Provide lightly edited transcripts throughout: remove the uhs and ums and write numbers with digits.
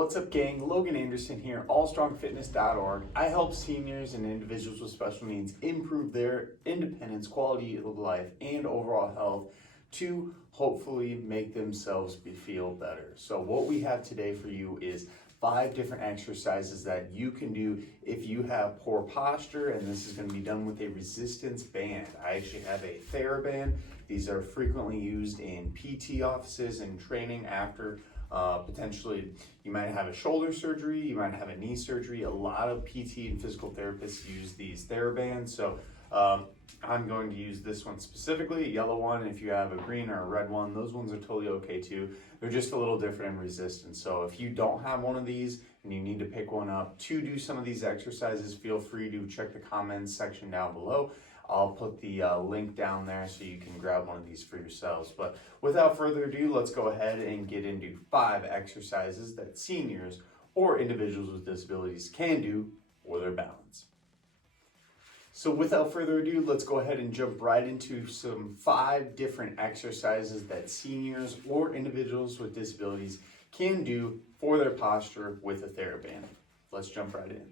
What's up, gang? Logan Anderson here, allstrongfitness.org. I help seniors and individuals with special needs improve their independence, quality of life, and overall health to hopefully make themselves feel better. So what we have today for you is 5 different exercises that you can do if you have poor posture, and this is going to be done with a resistance band. I actually have a Theraband. These are frequently used in PT offices and training after potentially you might have a shoulder surgery, you might have a knee surgery. A lot of PT and physical therapists use these Therabands. So I'm going to use this one specifically, a yellow one. If you have a green or a red one, those ones are totally okay too. They're just a little different in resistance. So if you don't have one of these and you need to pick one up to do some of these exercises, feel free to check the comments section down below. I'll put the link down there so you can grab one of these for yourselves. But without further ado, let's go ahead and get into 5 exercises that seniors or individuals with disabilities can do for their balance. So without further ado, let's go ahead and jump right into some 5 different exercises that seniors or individuals with disabilities can do for their posture with a Theraband. Let's jump right in.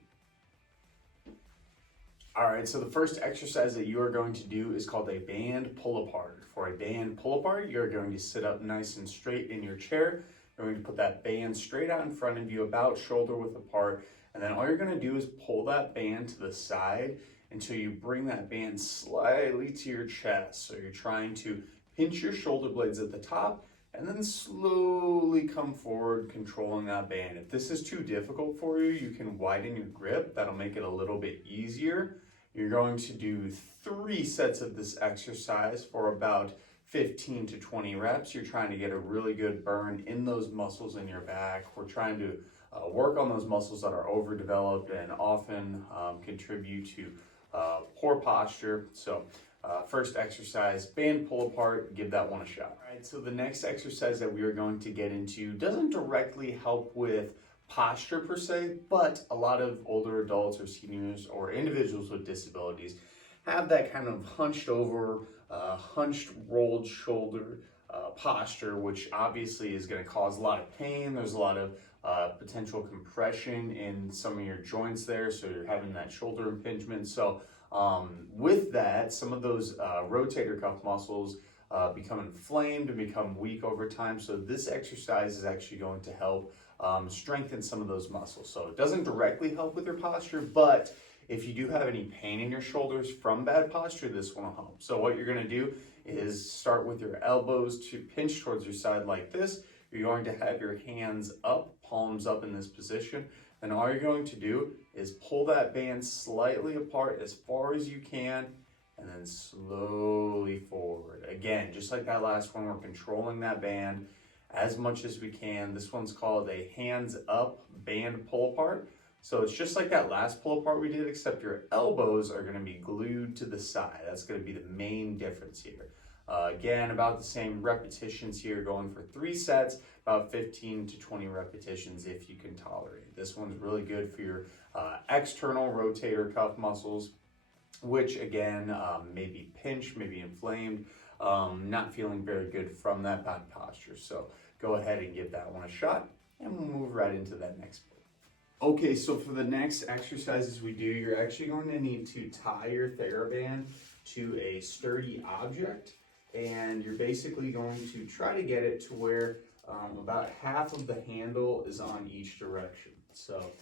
All right, so the first exercise that you are going to do is called a band pull apart. For a band pull apart, you're going to sit up nice and straight in your chair. You're going to put that band straight out in front of you, about shoulder width apart, and then all you're going to do is pull that band to the side until you bring that band slightly to your chest. So you're trying to pinch your shoulder blades at the top and then slowly come forward, controlling that band. If this is too difficult for you, you can widen your grip. That'll make it a little bit easier. You're going to do 3 sets of this exercise for about 15 to 20 reps. You're trying to get a really good burn in those muscles in your back. We're trying to work on those muscles that are overdeveloped and often contribute to poor posture. So first exercise, band pull apart, give that one a shot. All right, so the next exercise that we are going to get into doesn't directly help with posture per se, but a lot of older adults or seniors or individuals with disabilities have that kind of hunched over, hunched rolled shoulder posture, which obviously is going to cause a lot of pain. There's a lot of potential compression in some of your joints there, so you're having that shoulder impingement. So with that, some of those rotator cuff muscles become inflamed and become weak over time. So this exercise is actually going to help strengthen some of those muscles. So it doesn't directly help with your posture, but if you do have any pain in your shoulders from bad posture, this will help. So what you're going to do is start with your elbows to pinch towards your side like this. You're going to have your hands up, palms up in this position. And all you're going to do is pull that band slightly apart as far as you can and then slowly forward. Again, just like that last one, we're controlling that band as much as we can. This one's called a hands up band pull apart. So it's just like that last pull apart we did, except your elbows are going to be glued to the side. That's going to be the main difference here. Again, about the same repetitions here, going for 3 sets, about 15 to 20 repetitions if you can tolerate. This one's really good for your external rotator cuff muscles, which again, may be pinched, may be inflamed, not feeling very good from that bad posture. So go ahead and give that one a shot, and we'll move right into that next one. Okay, so for the next exercises we do, you're actually going to need to tie your Theraband to a sturdy object, and you're basically going to try to get it to where about half of the handle is on each direction. So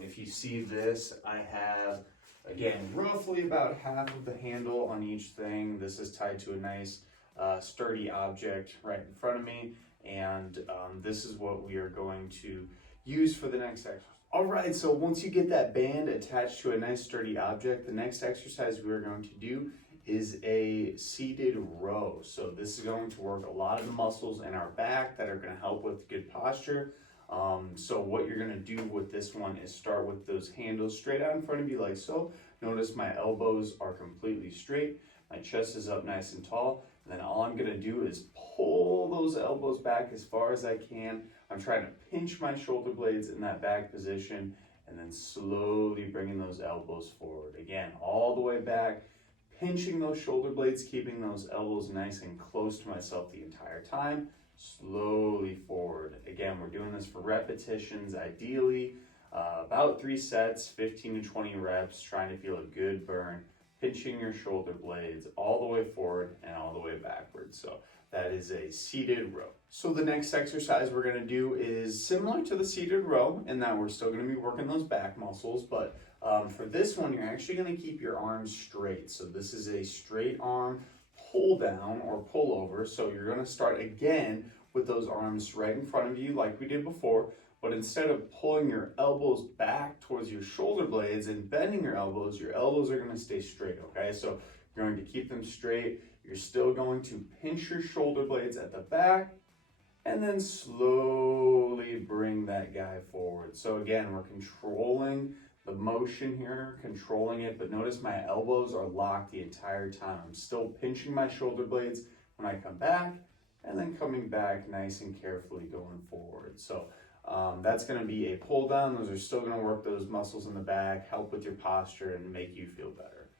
if you see this, I have, again, roughly about half of the handle on each thing. This is tied to a nice sturdy object right in front of me, and this is what we are going to use for the next exercise. All right, so once you get that band attached to a nice sturdy object, the next exercise we're going to do is a seated row. So this is going to work a lot of the muscles in our back that are going to help with good posture. So what you're going to do with this one is start with those handles straight out in front of you like so. Notice my elbows are completely straight. My chest is up nice and tall. And then all I'm going to do is pull those elbows back as far as I can. I'm trying to pinch my shoulder blades in that back position and then slowly bringing those elbows forward. Again, all the way back, pinching those shoulder blades, keeping those elbows nice and close to myself the entire time. slowly forward. Again, we're doing this for repetitions, ideally about 3 sets, 15 to 20 reps, trying to feel a good burn, pinching your shoulder blades all the way forward and all the way backwards. So that is a seated row. So the next exercise we're going to do is similar to the seated row in that we're still going to be working those back muscles, but for this one, you're actually going to keep your arms straight. So this is a straight arm pull down or pull over. So you're going to start again with those arms right in front of you like we did before, but instead of pulling your elbows back towards your shoulder blades and bending your elbows are going to stay straight, okay? So you're going to keep them straight. You're still going to pinch your shoulder blades at the back and then slowly bring that guy forward. So again, we're controlling the motion here, controlling it, but notice my elbows are locked the entire time. I'm still pinching my shoulder blades when I come back and then coming back nice and carefully going forward. So that's going to be a pull down. Those are still going to work those muscles in the back, help with your posture and make you feel better.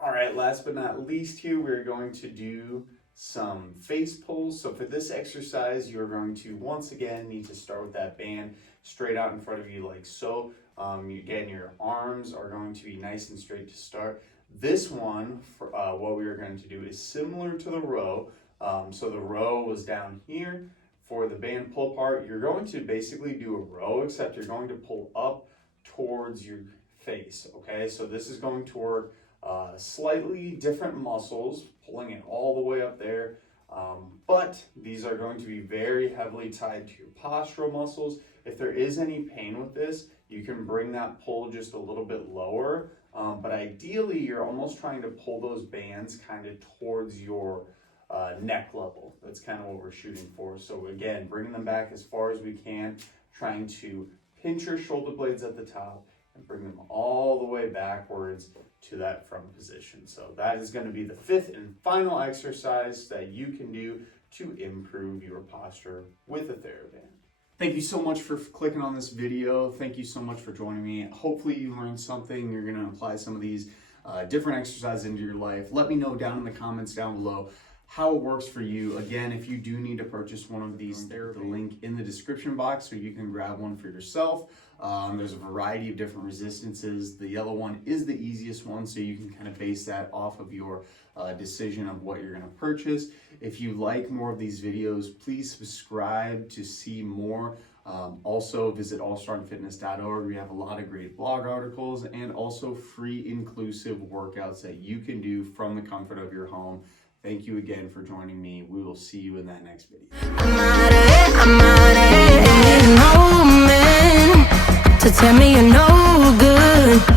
All right, last but not least here, we're going to do some face pulls. So for this exercise, you're going to once again need to start with that band straight out in front of you like so. Again, your arms are going to be nice and straight to start. This one, for what we are going to do is similar to the row. So the row was down here. For the band pull apart, you're going to basically do a row, except you're going to pull up towards your face, okay? So this is going to work slightly different muscles, pulling it all the way up there, but these are going to be very heavily tied to your postural muscles. If there is any pain with this, you can bring that pull just a little bit lower, but ideally you're almost trying to pull those bands kind of towards your neck level. That's kind of what we're shooting for. So again, bringing them back as far as we can, trying to pinch your shoulder blades at the top and bring them all the way backwards to that front position. So that is going to be the 5th and final exercise that you can do to improve your posture with a Theraband. Thank you so much for clicking on this video. Thank you so much for joining me. Hopefully you learned something. You're going to apply some of these different exercises into your life. Let me know down in the comments down below how it works for you. Again, if you do need to purchase one of these, there's a link in the description box so you can grab one for yourself. There's a variety of different resistances. The yellow one is the easiest one, so you can kind of base that off of your decision of what you're going to purchase. If you like more of these videos, please subscribe to see more. Also visit allstrongfitness.org. We have a lot of great blog articles and also free inclusive workouts that you can do from the comfort of your home. Thank you again for joining me. We will see you in that next video. To tell me you're no good.